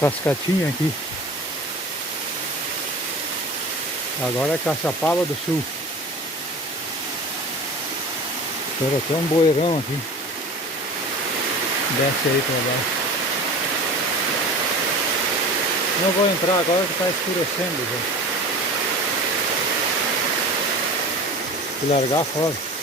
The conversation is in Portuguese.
cascatinha aqui. Agora é Caçapava do Sul. Agora tem um boeirão aqui. Desce aí pra baixo. Não vou entrar agora que está escurecendo já. Vou largar fora.